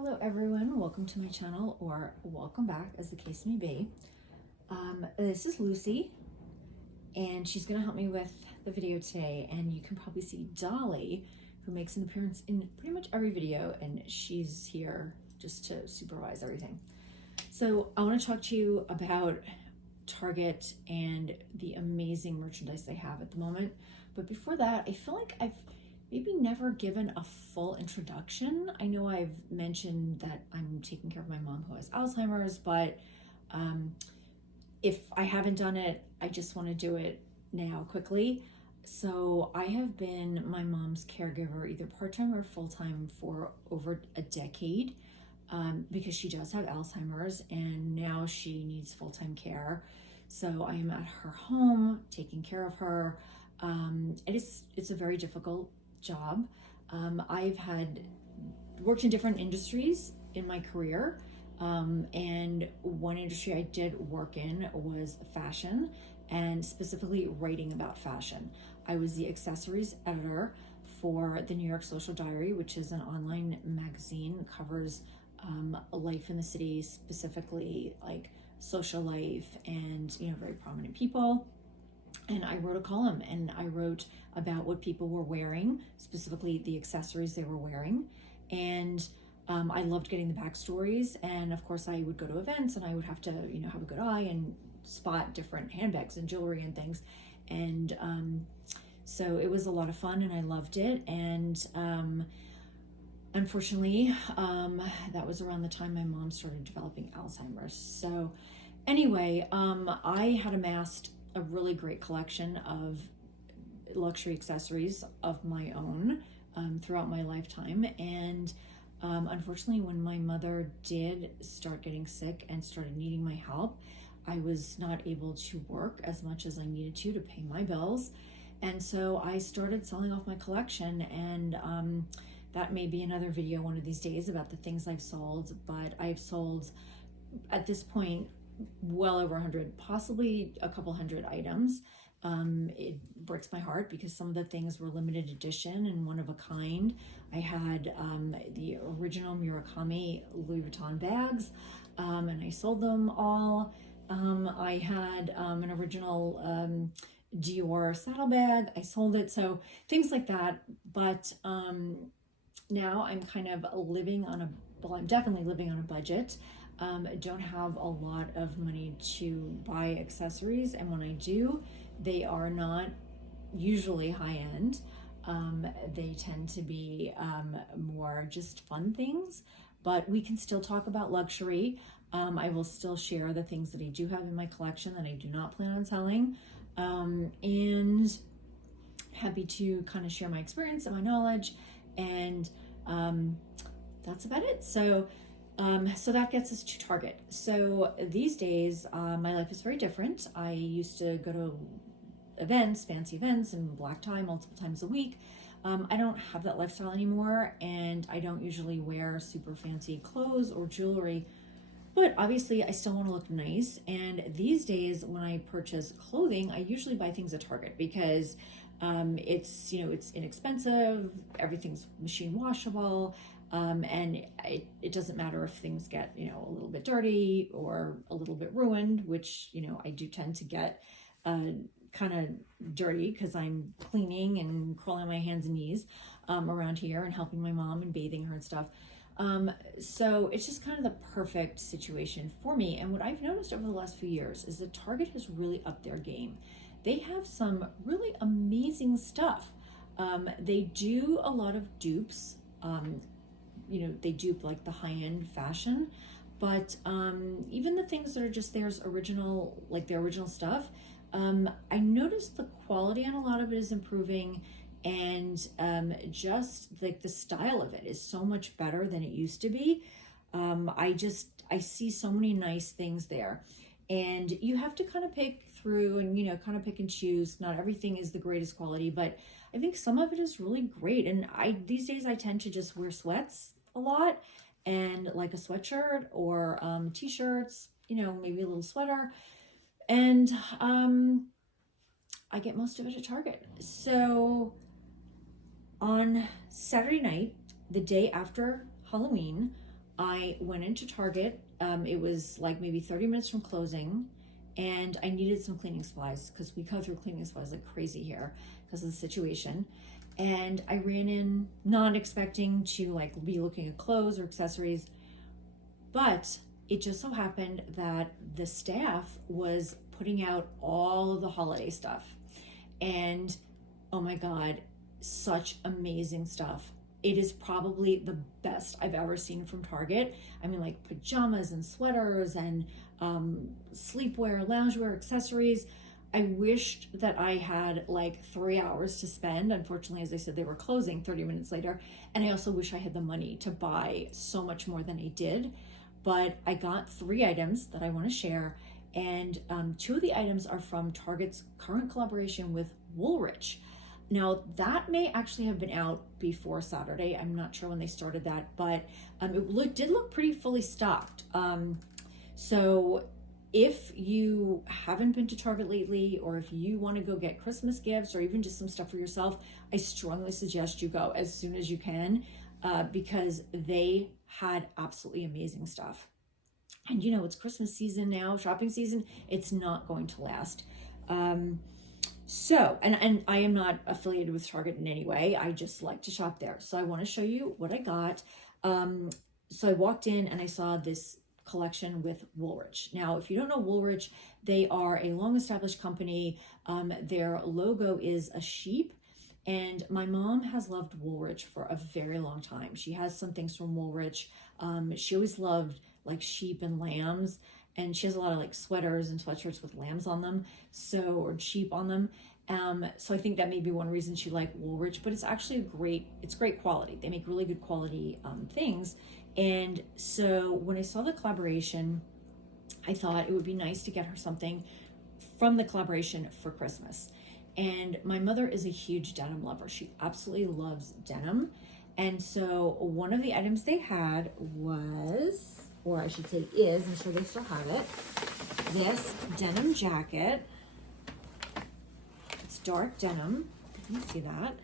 Hello everyone, welcome to my channel, or welcome back as the case may be. This is Lucy and she's going to help me with the video today, and you can probably see Dolly, who makes an appearance in pretty much every video, and she's here just to supervise everything. So I want to talk to you about Target and the amazing merchandise they have at the moment. But before that, I feel like I've maybe never given a full introduction. I know I've mentioned that I'm taking care of my mom who has Alzheimer's, but if I haven't done it, I just want to do it now quickly. So I have been my mom's caregiver, either part-time or full-time, for over a decade, because she does have Alzheimer's and now she needs full-time care. So I am at her home taking care of her. It's a very difficult job. I've had worked in different industries in my career, and one industry I did work in was fashion, and specifically writing about fashion. I was the accessories editor for the New York Social Diary, which is an online magazine that covers life in the city, specifically like social life and very prominent people. And I wrote a column, and I wrote about what people were wearing, specifically the accessories they were wearing. And I loved getting the backstories. And of course I would go to events and I would have to, have a good eye and spot different handbags and jewelry and things. And so it was a lot of fun and I loved it. And unfortunately, that was around the time my mom started developing Alzheimer's. So anyway, I had amassed a really great collection of luxury accessories of my own throughout my lifetime. And unfortunately, when my mother did start getting sick and started needing my help, I was not able to work as much as I needed to pay my bills. And so I started selling off my collection, and that may be another video one of these days about the things I've sold. But I've sold at this point well over 100, possibly a couple hundred items. It breaks my heart because some of the things were limited edition and one of a kind. I had the original Murakami Louis Vuitton bags, and I sold them all. I had an original Dior saddlebag. I sold it. So things like that. But now I'm kind of living on I'm definitely living on a budget. I don't have a lot of money to buy accessories, and when I do, they are not usually high-end. They tend to be more just fun things, but we can still talk about luxury. I will still share the things that I do have in my collection that I do not plan on selling, and happy to kind of share my experience and my knowledge, and that's about it. So that gets us to Target. So these days, my life is very different. I used to go to events, fancy events, and black tie multiple times a week. I don't have that lifestyle anymore, and I don't usually wear super fancy clothes or jewelry, but obviously I still want to look nice. And these days, when I purchase clothing, I usually buy things at Target because it's inexpensive, everything's machine washable. And it doesn't matter if things get, a little bit dirty or a little bit ruined, which, I do tend to get kind of dirty because I'm cleaning and crawling on my hands and knees around here and helping my mom and bathing her and stuff. So it's just kind of the perfect situation for me. And what I've noticed over the last few years is that Target has really upped their game. They have some really amazing stuff. They do a lot of dupes. They dupe like the high-end fashion, but even the things that are just theirs original, like their original stuff, I noticed the quality on a lot of it is improving, and just like the style of it is so much better than it used to be. I see so many nice things there, and you have to kind of pick through and kind of pick and choose. Not everything is the greatest quality, but I think some of it is really great. And these days I tend to just wear sweats a lot, and like a sweatshirt or t-shirts, maybe a little sweater, and I get most of it at Target. So on Saturday night, the day after Halloween, I went into Target. It was like maybe 30 minutes from closing, and I needed some cleaning supplies because we go through cleaning supplies like crazy here because of the situation. And I ran in not expecting to like be looking at clothes or accessories, but it just so happened that the staff was putting out all of the holiday stuff. And oh my God, such amazing stuff. It is probably the best I've ever seen from Target. I mean, like pajamas and sweaters and sleepwear, loungewear, accessories. I wished that I had like 3 hours to spend. Unfortunately, as I said, they were closing 30 minutes later. And I also wish I had the money to buy so much more than I did. But I got 3 items that I want to share. And 2 of the items are from Target's current collaboration with Woolrich. Now, that may actually have been out before Saturday. I'm not sure when they started that, but it did look pretty fully stocked. So if you haven't been to Target lately, or if you want to go get Christmas gifts or even just some stuff for yourself, I strongly suggest you go as soon as you can because they had absolutely amazing stuff. And you know, it's Christmas season now, shopping season. It's not going to last. So, and I am not affiliated with Target in any way. I just like to shop there. So I want to show you what I got. So I walked in and I saw this collection with Woolrich. Now, if you don't know Woolrich, they are a long established company. Their logo is a sheep. And my mom has loved Woolrich for a very long time. She has some things from Woolrich. She always loved like sheep and lambs. And she has a lot of like sweaters and sweatshirts with lambs on them, or sheep on them. So I think that may be one reason she liked Woolrich, but it's actually it's great quality. They make really good quality things. And so when I saw the collaboration, I thought it would be nice to get her something from the collaboration for Christmas. And my mother is a huge denim lover. She absolutely loves denim. And so one of the items they had was, or I should say is, I'm sure they still have it, this denim jacket. It's dark denim, you can see that.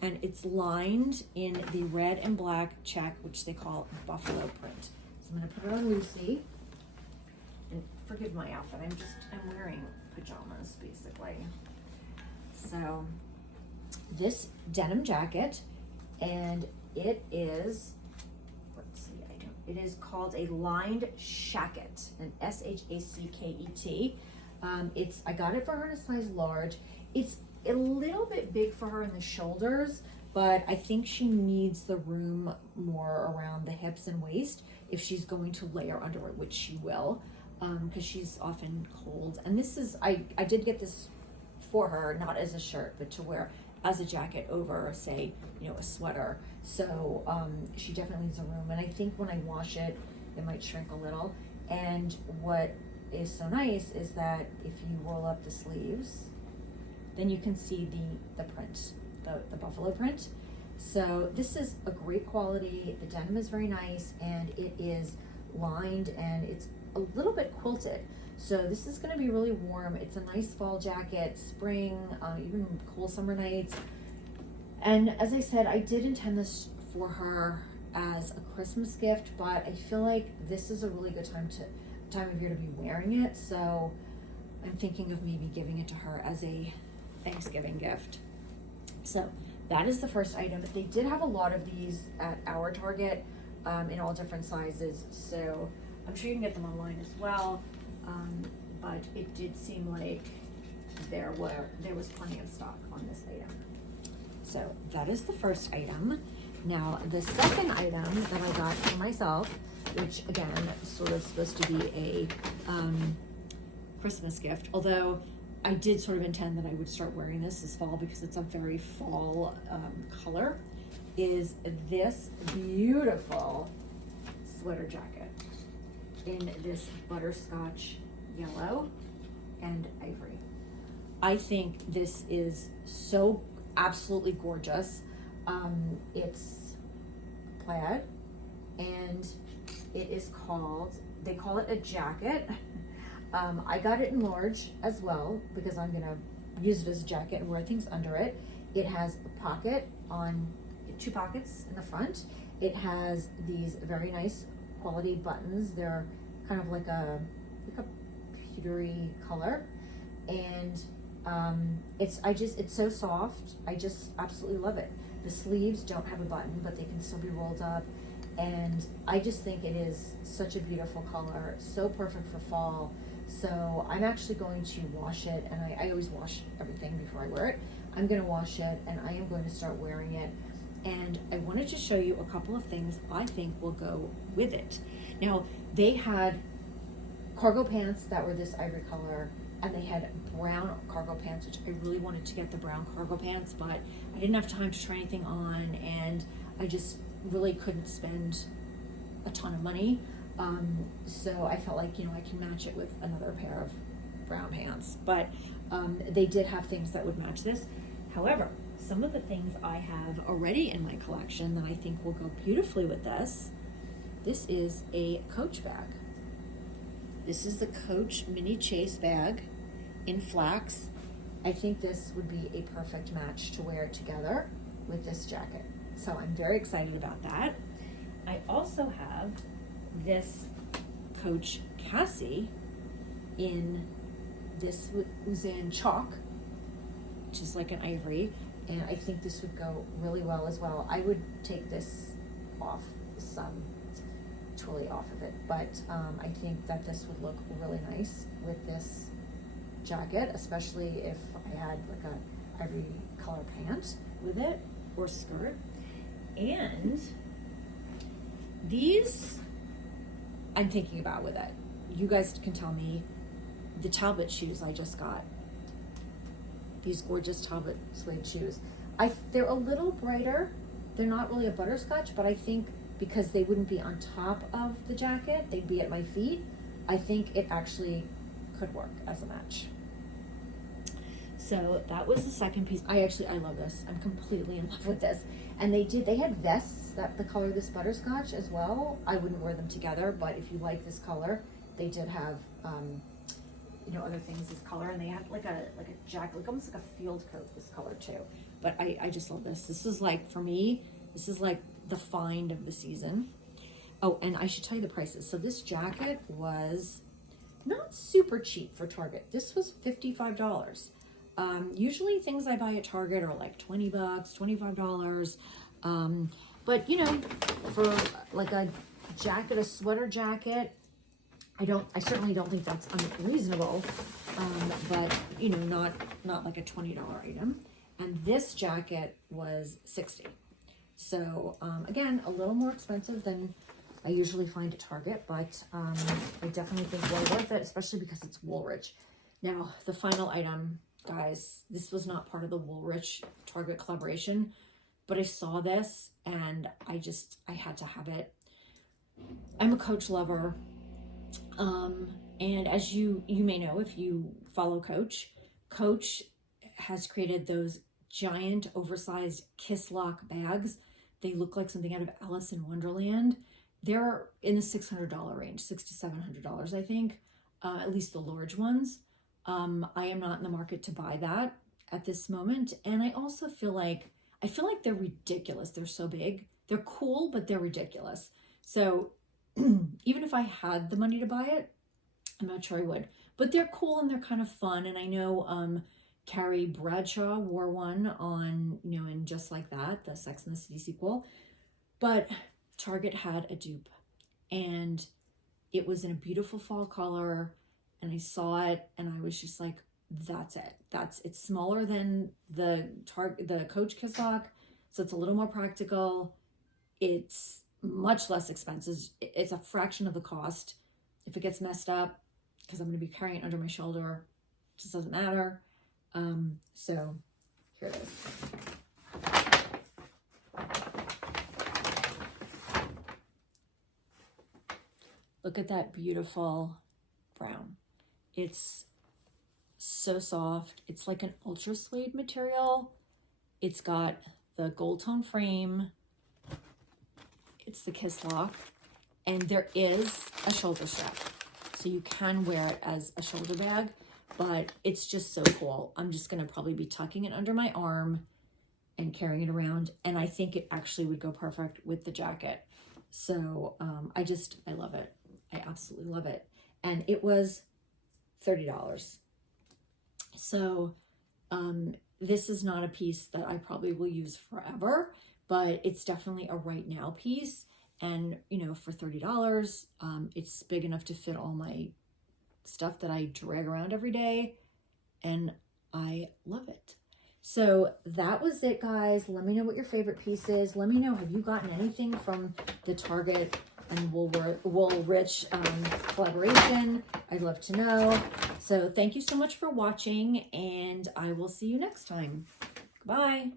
And it's lined in the red and black check, which they call buffalo print. So I'm gonna put it on Lucy. And forgive my outfit, I'm wearing pajamas basically. So this denim jacket, and it is, it is called a lined shacket, an S-H-A-C-K-E-T. I got it for her in a size large. It's a little bit big for her in the shoulders, but I think she needs the room more around the hips and waist if she's going to layer underwear, which she will, because she's often cold. And this is, I did get this for her, not as a shirt, but to wear as a jacket over, say, a sweater. So she definitely needs a room. And I think when I wash it, it might shrink a little. And what is so nice is that if you roll up the sleeves, then you can see the print, the buffalo print. So this is a great quality. The denim is very nice, and it is lined, and it's a little bit quilted. So this is going to be really warm. It's a nice fall jacket, spring, even cool summer nights. And as I said, I did intend this for her as a Christmas gift, but I feel like this is a really good time of year to be wearing it. So I'm thinking of maybe giving it to her as a Thanksgiving gift. So that is the first item. They did have a lot of these at our Target in all different sizes. So I'm sure you can get them online as well. But it did seem like there was plenty of stock on this item. So that is the first item. Now the second item that I got for myself, which again is sort of supposed to be a Christmas gift, although I did sort of intend that I would start wearing this fall because it's a very fall color, is this beautiful sweater jacket in this butterscotch yellow and ivory. I think this is so absolutely gorgeous. It's plaid, and it is they call it a jacket. I got it in large as well because I'm gonna use it as a jacket and wear things under it. It has a pocket 2 pockets in the front. It has these very nice quality buttons. They're kind of like a pewtery color, and it's so soft. I just absolutely love it. The sleeves don't have a button, but they can still be rolled up, and I just think it is such a beautiful color, so perfect for fall. So I'm actually going to wash it, and I always wash everything before I wear it. I'm going to wash it, and I am going to start wearing it. And I wanted to show you a couple of things I think will go with it. Now, they had cargo pants that were this ivory color, and they had brown cargo pants, which I really wanted to get the brown cargo pants, but I didn't have time to try anything on, and I just really couldn't spend a ton of money. So I felt like, I can match it with another pair of brown pants, but they did have things that would match this. However, some of the things I have already in my collection that I think will go beautifully with this. This is a Coach bag. This is the Coach mini chase bag in flax. I think this would be a perfect match to wear together with this jacket. So I'm very excited about that. I also have this Coach Cassie in, this was in chalk, which is like an ivory, and I think this would go really well as well. I would take this off, totally off of it, but I think that this would look really nice with this jacket, especially if I had like a ivory color pant with it, or skirt. And these I'm thinking about with it. You guys can tell me. The Talbot shoes I just got. These gorgeous Talbot suede shoes. They're a little brighter. They're not really a butterscotch, but I think because they wouldn't be on top of the jacket, they'd be at my feet. I think it actually could work as a match. So that was the second piece. I love this. I'm completely in love with this. And they had vests that the color of this butterscotch as well. I wouldn't wear them together, but if you like this color, they did have other things this color, and they had like a jacket, like almost like a field coat this color too. But I just love this. This is like, for me, this is like the find of the season. Oh, and I should tell you the prices. So this jacket was not super cheap for Target. This was $55. Usually things I buy at Target are like $20, $25. But for like a jacket, a sweater jacket, I certainly don't think that's unreasonable. But not like a $20 item. And this jacket was $60. So again, a little more expensive than I usually find at Target, but I definitely think well worth it, especially because it's Woolrich. Now, the final item, guys, this was not part of the Woolrich Target collaboration, but I saw this and I had to have it. I'm a Coach lover. And as you may know, if you follow Coach has created those giant oversized Kiss Lock bags. They look like something out of Alice in Wonderland. They're in the $600 range, $600 to $700, I think, at least the large ones. I am not in the market to buy that at this moment. And I also feel like they're ridiculous. They're so big. They're cool, but they're ridiculous. So even if I had the money to buy it, I'm not sure I would. But they're cool and they're kind of fun. And I know Carrie Bradshaw wore one on, in Just Like That, the Sex and the City sequel. But Target had a dupe. And it was in a beautiful fall color. And I saw it and I was just like, that's it. It's smaller than the Coach Kiss Lock. So it's a little more practical. It's much less expensive. It's a fraction of the cost. If it gets messed up, because I'm going to be carrying it under my shoulder, it just doesn't matter. So here it is. Look at that beautiful brown. It's so soft. It's like an ultra suede material. It's got the gold tone frame. It's the Kiss Lock, and there is a shoulder strap, so you can wear it as a shoulder bag, but it's just so cool. I'm just going to probably be tucking it under my arm and carrying it around, and I think it actually would go perfect with the jacket. So I love it. I absolutely love it. And it was $30. So this is not a piece that I probably will use forever, but it's definitely a right now piece. And, you know, for $30, it's big enough to fit all my stuff that I drag around every day. And I love it. So that was it, guys. Let me know what your favorite piece is. Let me know, have you gotten anything from the Target and Woolrich collaboration? I'd love to know. So thank you so much for watching, and I will see you next time. Bye.